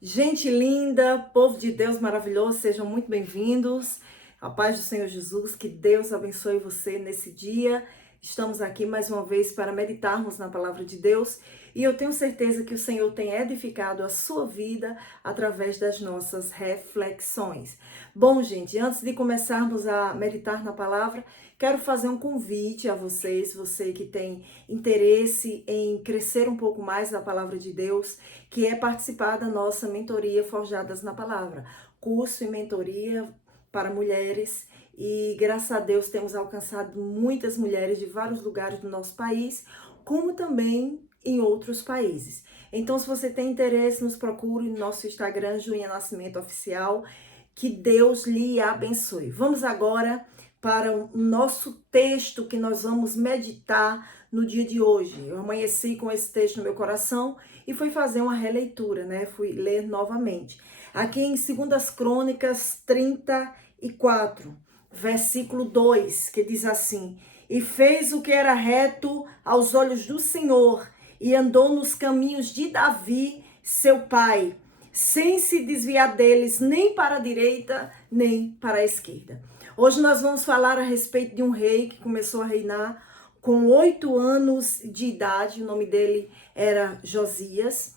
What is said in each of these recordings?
Gente linda, povo de Deus maravilhoso, sejam muito bem-vindos. A paz do Senhor Jesus, que Deus abençoe você nesse dia. Estamos aqui mais uma vez para meditarmos na palavra de Deus e eu tenho certeza que o Senhor tem edificado a sua vida através das nossas reflexões. Bom, gente, antes de começarmos a meditar na palavra, quero fazer um convite a vocês, você que tem interesse em crescer um pouco mais na palavra de Deus, que é participar da nossa mentoria Forjadas na Palavra, curso e mentoria para mulheres. E graças a Deus temos alcançado muitas mulheres de vários lugares do nosso país, como também em outros países. Então, se você tem interesse, nos procure no nosso Instagram, Juinha Nascimento Oficial. Que Deus lhe abençoe. Vamos agora para o nosso texto que nós vamos meditar no dia de hoje. Eu amanheci com esse texto no meu coração e fui fazer uma releitura, né? Fui ler novamente. Aqui em 2 Crônicas 34, versículo 2, que diz assim: E fez o que era reto aos olhos do Senhor, e andou nos caminhos de Davi, seu pai, sem se desviar deles, nem para a direita, nem para a esquerda. Hoje nós vamos falar a respeito de um rei que começou a reinar com 8 anos de idade. O nome dele era Josias.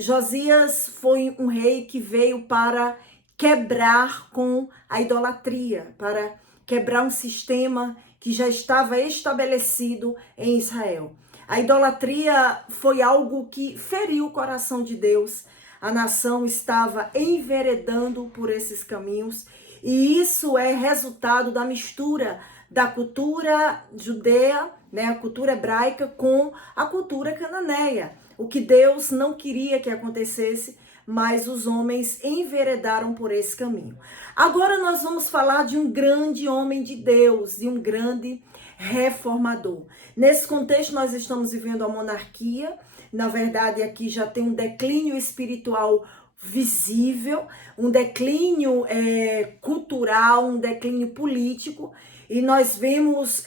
Josias foi um rei que veio para quebrar com a idolatria, para quebrar um sistema que já estava estabelecido em Israel. A idolatria foi algo que feriu o coração de Deus. A nação estava enveredando por esses caminhos e isso é resultado da mistura da cultura judeia, né, a cultura hebraica, com a cultura cananeia. O que Deus não queria que acontecesse, mas os homens enveredaram por esse caminho. Agora nós vamos falar de um grande homem de Deus, de um grande reformador. Nesse contexto nós estamos vivendo a monarquia. Na verdade, aqui já tem um declínio espiritual visível, um declínio cultural, um declínio político, e nós vemos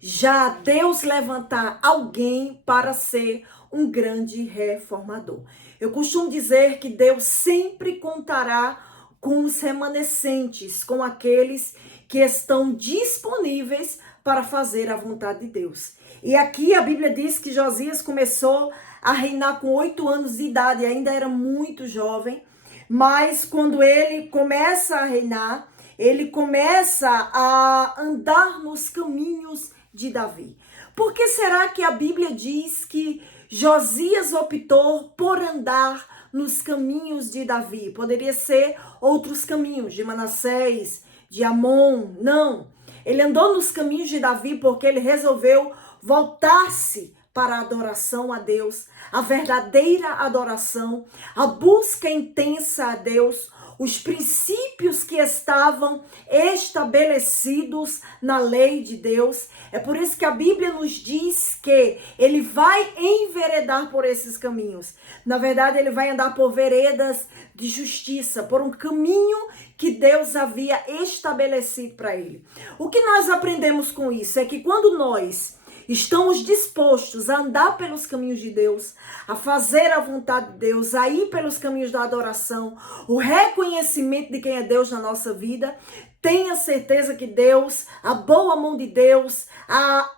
já Deus levantar alguém para ser um grande reformador. Eu costumo dizer que Deus sempre contará com os remanescentes, com aqueles que estão disponíveis para fazer a vontade de Deus. E aqui a Bíblia diz que Josias começou a reinar com 8 anos de idade, ainda era muito jovem, mas quando ele começa a reinar, ele começa a andar nos caminhos de Davi. Por que será que a Bíblia diz que Josias optou por andar nos caminhos de Davi? Poderia ser outros caminhos, de Manassés, de Amon, não. Ele andou nos caminhos de Davi porque ele resolveu voltar-se para a adoração a Deus, a verdadeira adoração, a busca intensa a Deus, os princípios que estavam estabelecidos na lei de Deus. É por isso que a Bíblia nos diz que ele vai enveredar por esses caminhos. Na verdade, ele vai andar por veredas de justiça, por um caminho que Deus havia estabelecido para ele. O que nós aprendemos com isso é que quando nós estamos dispostos a andar pelos caminhos de Deus, a fazer a vontade de Deus, a ir pelos caminhos da adoração, o reconhecimento de quem é Deus na nossa vida, tenha certeza que Deus, a boa mão de Deus, a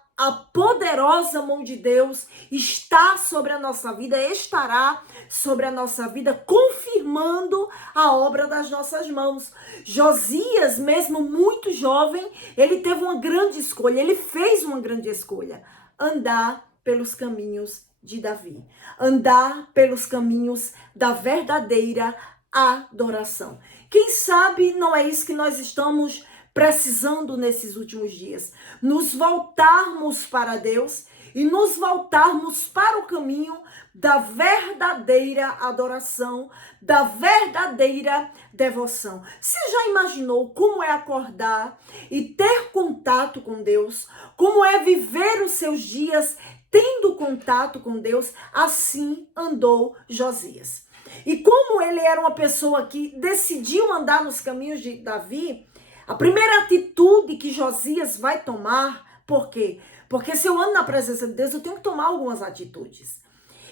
poderosa mão de Deus está sobre a nossa vida, estará sobre a nossa vida, confirmando a obra das nossas mãos. Josias, mesmo muito jovem, ele teve uma grande escolha, ele fez uma grande escolha: andar pelos caminhos de Davi, andar pelos caminhos da verdadeira adoração. Quem sabe não é isso que nós estamos precisando nesses últimos dias, nos voltarmos para Deus e nos voltarmos para o caminho da verdadeira adoração, da verdadeira devoção. Você já imaginou como é acordar e ter contato com Deus? Como é viver os seus dias tendo contato com Deus? Assim andou Josias. E como ele era uma pessoa que decidiu andar nos caminhos de Davi, a primeira atitude que Josias vai tomar, por quê? Porque se eu ando na presença de Deus, eu tenho que tomar algumas atitudes.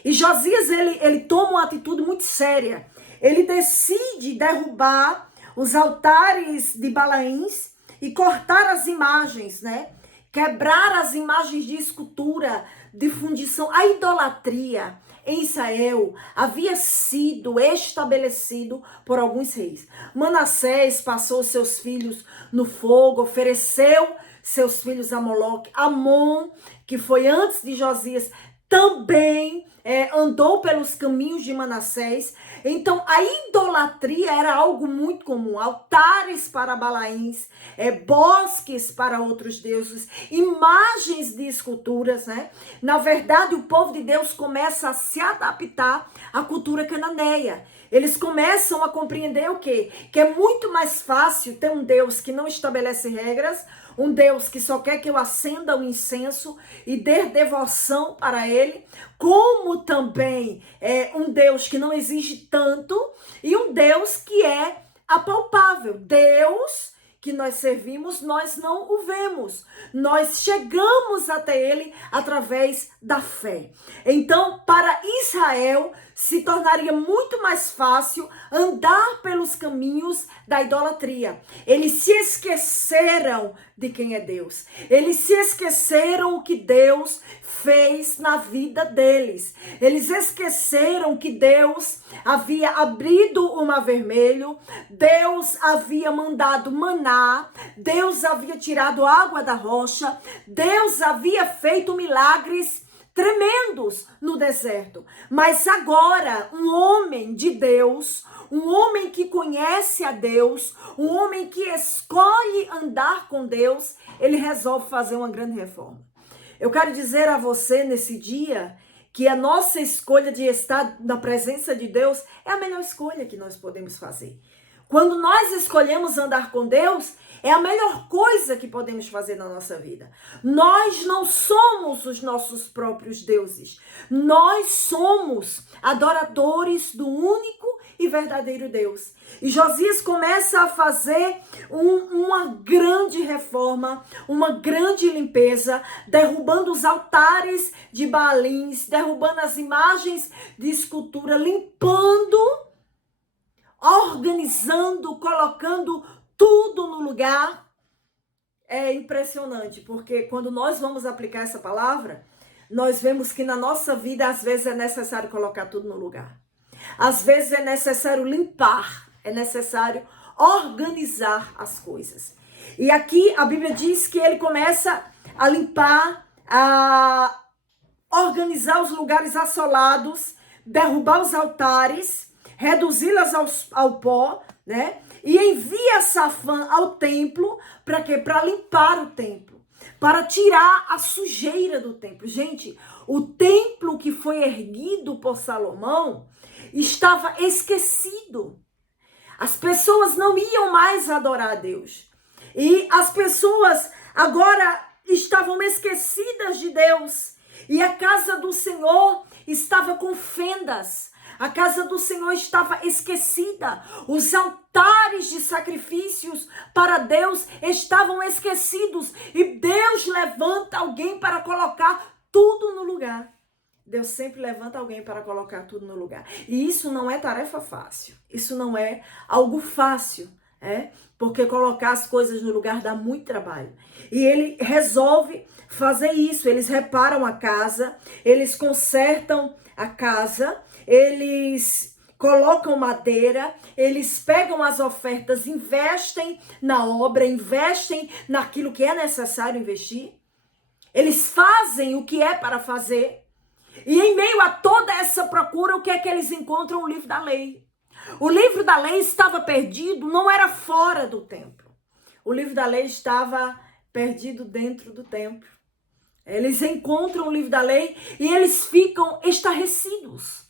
E Josias, ele toma uma atitude muito séria. Ele decide derrubar os altares de Balaíns e cortar as imagens, né? Quebrar as imagens de escultura, de fundição. A idolatria em Israel havia sido estabelecido por alguns reis. Manassés passou seus filhos no fogo, ofereceu seus filhos a Moloque. Amon, que foi antes de Josias, também andou pelos caminhos de Manassés. Então, a idolatria era algo muito comum. Altares para Balaíns, bosques para outros deuses, imagens de esculturas, né? Na verdade, o povo de Deus começa a se adaptar à cultura cananeia. Eles começam a compreender o quê? Que é muito mais fácil ter um Deus que não estabelece regras, um Deus que só quer que eu acenda o incenso e dê devoção para ele, como também um Deus que não exige tanto e um Deus que é apalpável. Deus que nós servimos, nós não o vemos. Nós chegamos até ele através da fé. Então, para Israel, se tornaria muito mais fácil andar pelos caminhos da idolatria. Eles se esqueceram de quem é Deus. Eles se esqueceram o que Deus fez na vida deles. Eles esqueceram que Deus havia abrido o mar vermelho, Deus havia mandado maná, Deus havia tirado água da rocha, Deus havia feito milagres tremendos no deserto. Mas agora, um homem de Deus, um homem que conhece a Deus, um homem que escolhe andar com Deus, ele resolve fazer uma grande reforma. Eu quero dizer a você nesse dia que a nossa escolha de estar na presença de Deus é a melhor escolha que nós podemos fazer. Quando nós escolhemos andar com Deus, é a melhor coisa que podemos fazer na nossa vida. Nós não somos os nossos próprios deuses. Nós somos adoradores do único e verdadeiro Deus. E Josias começa a fazer uma grande reforma, uma grande limpeza, derrubando os altares de Baalins, derrubando as imagens de escultura, limpando, organizando, colocando tudo no lugar. É impressionante, porque quando nós vamos aplicar essa palavra, nós vemos que na nossa vida, às vezes, é necessário colocar tudo no lugar. Às vezes é necessário limpar, é necessário organizar as coisas. E aqui a Bíblia diz que ele começa a limpar, a organizar os lugares assolados, derrubar os altares, reduzi-las ao pó, né? E envia Safã ao templo, para quê? Para limpar o templo, para tirar a sujeira do templo. Gente, o templo que foi erguido por Salomão estava esquecido. As pessoas não iam mais adorar a Deus. E as pessoas agora estavam esquecidas de Deus. E a casa do Senhor estava com fendas. A casa do Senhor estava esquecida. Os altares de sacrifícios para Deus estavam esquecidos. E Deus levanta alguém para colocar tudo no lugar. Deus sempre levanta alguém para colocar tudo no lugar. E isso não é tarefa fácil. Isso não é algo fácil. Porque colocar as coisas no lugar dá muito trabalho. E ele resolve fazer isso. Eles reparam a casa, eles consertam a casa, eles colocam madeira, eles pegam as ofertas, investem na obra, investem naquilo que é necessário investir. Eles fazem o que é para fazer. E em meio a toda essa procura, o que é que eles encontram? O livro da lei. O livro da lei estava perdido, não era fora do templo. O livro da lei estava perdido dentro do templo. Eles encontram o livro da lei e eles ficam estarrecidos.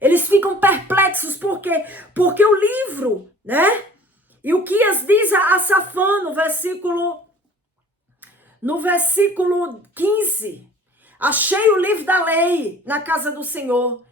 Eles ficam perplexos. Por quê? Porque o livro, né? E o Quias diz a Safã no versículo 15... Achei o livro da lei na casa do Senhor.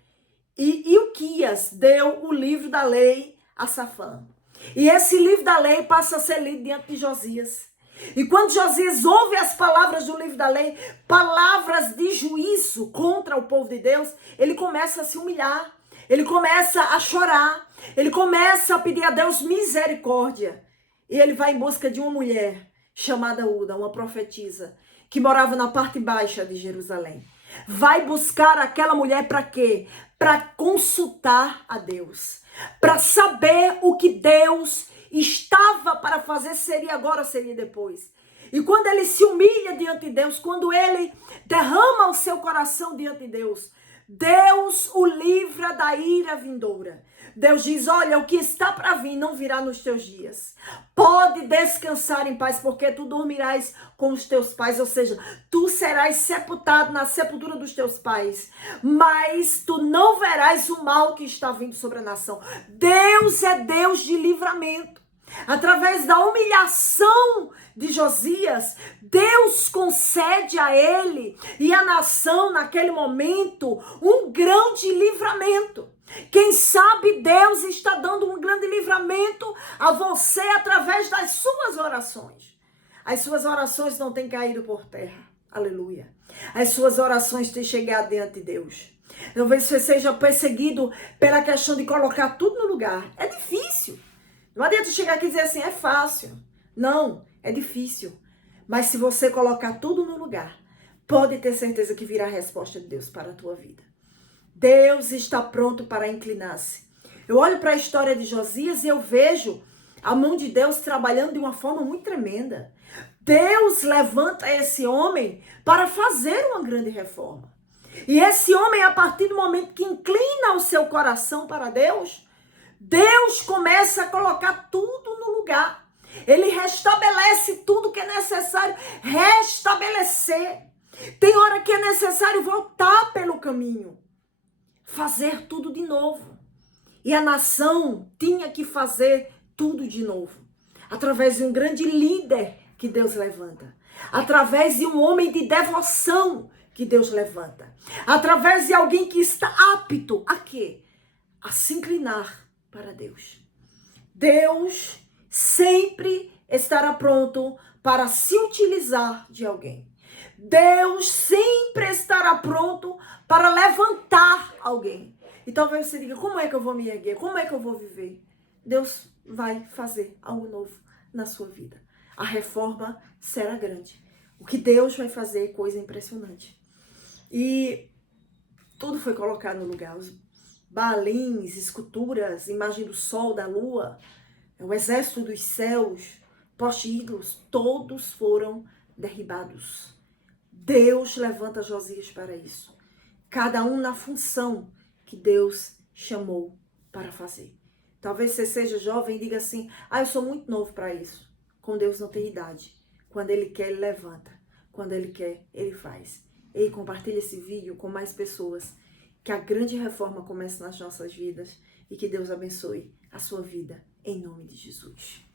E Ilquias deu o livro da lei a Safã. E esse livro da lei passa a ser lido diante de Josias. E quando Josias ouve as palavras do livro da lei, palavras de juízo contra o povo de Deus, ele começa a se humilhar, ele começa a chorar, ele começa a pedir a Deus misericórdia. E ele vai em busca de uma mulher chamada Uda, uma profetisa, que morava na parte baixa de Jerusalém. Vai buscar aquela mulher para quê? Para consultar a Deus, para saber o que Deus estava para fazer, seria agora ou seria depois. E quando ele se humilha diante de Deus, quando ele derrama o seu coração diante de Deus, Deus o livra da ira vindoura. Deus diz, olha, o que está para vir não virá nos teus dias. Pode descansar em paz, porque tu dormirás com os teus pais, ou seja, tu serás sepultado na sepultura dos teus pais, mas tu não verás o mal que está vindo sobre a nação. Deus é Deus de livramento. Através da humilhação de Josias, Deus concede a ele e à nação naquele momento um grande livramento. Quem sabe Deus está dando um grande livramento a você através das suas orações. As suas orações não têm caído por terra. Aleluia. As suas orações têm chegado diante de Deus. Talvez você seja perseguido pela questão de colocar tudo no lugar. É difícil. Não adianta chegar aqui e dizer assim, é fácil. Não, é difícil. Mas se você colocar tudo no lugar, pode ter certeza que virá a resposta de Deus para a tua vida. Deus está pronto para inclinar-se. Eu olho para a história de Josias e eu vejo a mão de Deus trabalhando de uma forma muito tremenda. Deus levanta esse homem para fazer uma grande reforma. E esse homem, a partir do momento que inclina o seu coração para Deus, Deus começa a colocar tudo no lugar. Ele restabelece tudo que é necessário restabelecer. Tem hora que é necessário voltar pelo caminho. Fazer tudo de novo. E a nação tinha que fazer tudo de novo. Através de um grande líder que Deus levanta. Através de um homem de devoção que Deus levanta. Através de alguém que está apto a quê? A se inclinar para Deus. Deus sempre estará pronto para se utilizar de alguém. Deus sempre estará pronto para levantar alguém. E talvez você diga, como é que eu vou me erguer? Como é que eu vou viver? Deus vai fazer algo novo na sua vida. A reforma será grande. O que Deus vai fazer é coisa impressionante. E tudo foi colocado no lugar. Os balins, esculturas, imagem do sol, da lua, o exército dos céus, postes-ídolos, todos foram derribados. Deus levanta Josias para isso. Cada um na função que Deus chamou para fazer. Talvez você seja jovem e diga assim, eu sou muito novo para isso. Com Deus não tem idade. Quando Ele quer, Ele levanta. Quando Ele quer, Ele faz. E compartilha esse vídeo com mais pessoas. Que a grande reforma comece nas nossas vidas. E que Deus abençoe a sua vida. Em nome de Jesus.